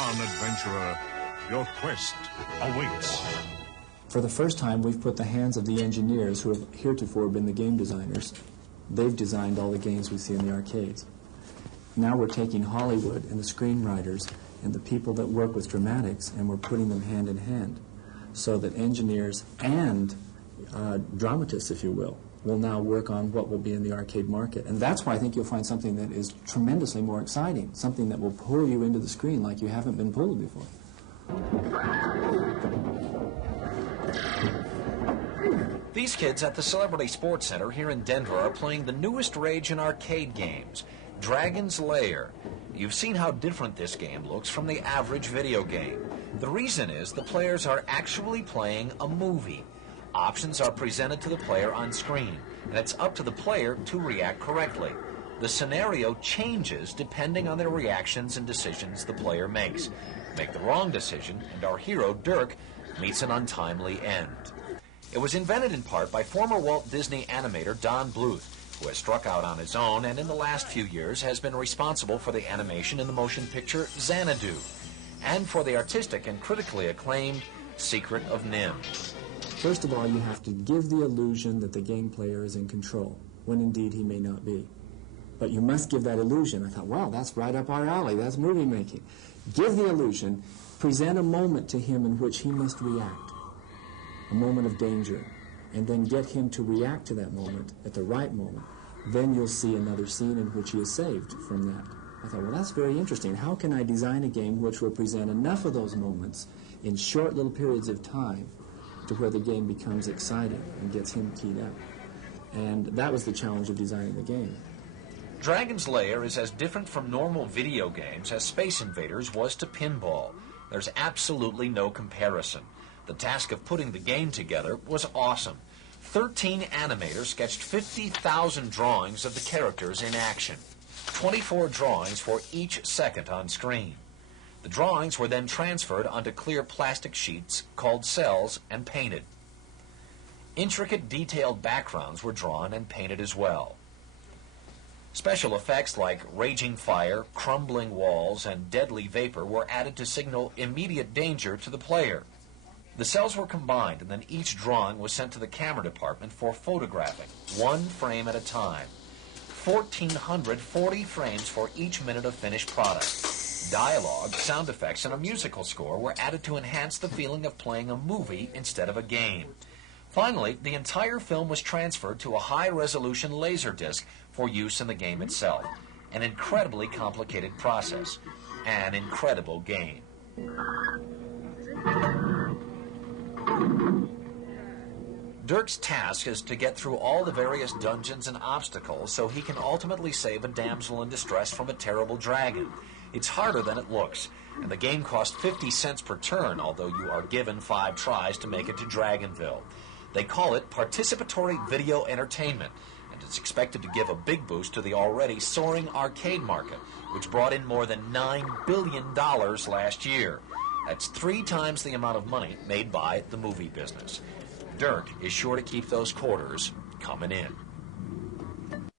on, adventurer. Your quest awaits. For the first time, we've put the hands of the engineers who have heretofore been the game designers. They've designed all the games we see in the arcades. Now we're taking Hollywood and the screenwriters and the people that work with dramatics, and we're putting them hand in hand so that engineers and dramatists, if you will now work on what will be in the arcade market. And that's why I think you'll find something that is tremendously more exciting, something that will pull you into the screen like you haven't been pulled before. These kids at the Celebrity Sports Center here in Denver are playing the newest rage in arcade games, Dragon's Lair. You've seen how different this game looks from the average video game. The reason is the players are actually playing a movie. Options are presented to the player on screen, and it's up to the player to react correctly. The scenario changes depending on the reactions and decisions the player makes. Make the wrong decision, and our hero, Dirk, meets an untimely end. It was invented in part by former Walt Disney animator Don Bluth, who has struck out on his own and in the last few years has been responsible for the animation in the motion picture Xanadu, and for the artistic and critically acclaimed Secret of Nim. First of all, you have to give the illusion that the game player is in control, when indeed he may not be. But you must give that illusion. I thought, wow, that's right up our alley. That's movie making. Give the illusion, present a moment to him in which he must react, a moment of danger, and then get him to react to that moment at the right moment. Then you'll see another scene in which he is saved from that. I thought, well, that's very interesting. How can I design a game which will present enough of those moments in short little periods of time to where the game becomes exciting and gets him keyed up? And that was the challenge of designing the game. Dragon's Lair is as different from normal video games as Space Invaders was to pinball. There's absolutely no comparison. The task of putting the game together was awesome. 13 animators sketched 50,000 drawings of the characters in action. 24 drawings for each second on screen. The drawings were then transferred onto clear plastic sheets called cells and painted. Intricate detailed backgrounds were drawn and painted as well. Special effects like raging fire, crumbling walls, and deadly vapor were added to signal immediate danger to the player. The cells were combined, and then each drawing was sent to the camera department for photographing, one frame at a time. 1,440 frames for each minute of finished product. Dialogue, sound effects, and a musical score were added to enhance the feeling of playing a movie instead of a game. Finally, the entire film was transferred to a high-resolution laser disc for use in the game itself. An incredibly complicated process. An incredible game. Dirk's task is to get through all the various dungeons and obstacles so he can ultimately save a damsel in distress from a terrible dragon. It's harder than it looks, and the game costs 50 cents per turn, although you are given 5 tries to make it to Dragonville. They call it participatory video entertainment, and it's expected to give a big boost to the already soaring arcade market, which brought in more than $9 billion last year. That's 3 times the amount of money made by the movie business. Dirk is sure to keep those quarters coming in.